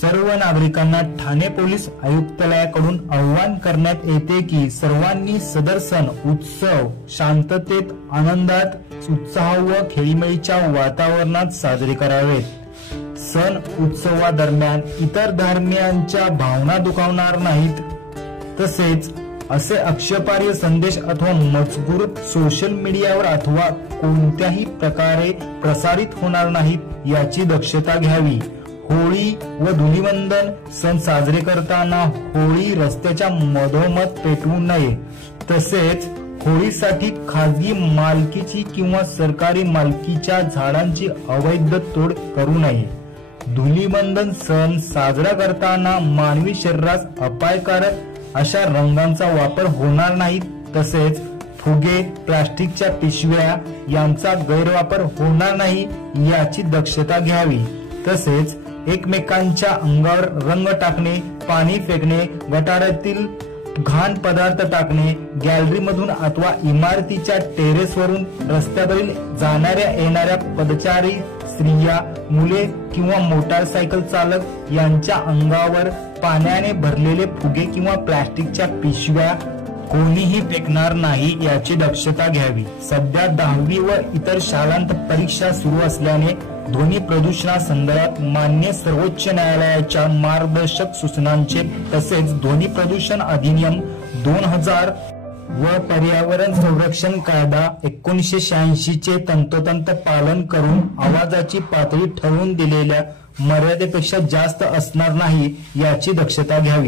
सर्व नागरिकांना ठाणे पोलीस आयुक्तालयाकडून आवाहन करण्यात येते की सर्वांनी सदर सण उत्सव शांततेत, आनंदात, उत्साह व खेळीमेळीच्या वातावरणात साजरे करावेत। सण उत्सवादरम्यान इतर धर्मियांच्या भावना दुखावणार नाहीत, तसेच असे आक्षेपार्ह संदेश अथवा मजकूर सोशल मीडियावर अथवा कोणत्याही प्रकारे प्रसारित होणार नाहीत याची दक्षता घ्यावी। होळी व धुलीवंदन सण साजरे करताना होळी रस्त्याच्या मधोमध पेटवू नये, तसेच होळीसाठी खाजगी मालकीची किंवा सरकारी मालकीच्या झाडांची अवैध तोड करू नये। धुलीवंदन सण साजरा करताना मानवी शरीरास अपायकारक अशा रंगांचा वापर होणार नाही, तसेच फुगे, प्लास्टिकच्या पिशव्या यांचा गैरवापर होणार नाही याची दक्षता घ्यावी। तसेच एकमेकांच्या अंगावर रंग टाकणे, पाणी फेकणे, गटारातील घाण पदार्थ टाकणे, गॅलरीमधून अथवा इमारतीच्या टेरेसवरून रस्त्यावरील जाणाऱ्या येणाऱ्या पदचारी स्त्रिया, मुले किंवा मोटारसायकल चालक यांच्या अंगावर पाण्याने भरलेले फुगे किंवा प्लास्टिकच्या पिशव्या कोणीही फेकणार नाही याची दक्षता घ्यावी। सध्या 10वी व इतर शालांत परीक्षा सुरू असल्याने ध्वनी प्रदूषणासंदर्भात मान्य सर्वोच्च न्यायालयाच्या मार्गदर्शक सूचनांचे तसेच ध्वनी प्रदूषण अधिनियम 2000 व पर्यावरण संरक्षण कायदा 1986 चे तंतोतंत पालन करून आवाजाची पातळी ठरवून दिलेल्या मर्यादेपेक्षा जास्त असणार नाही याची दक्षता घ्यावी।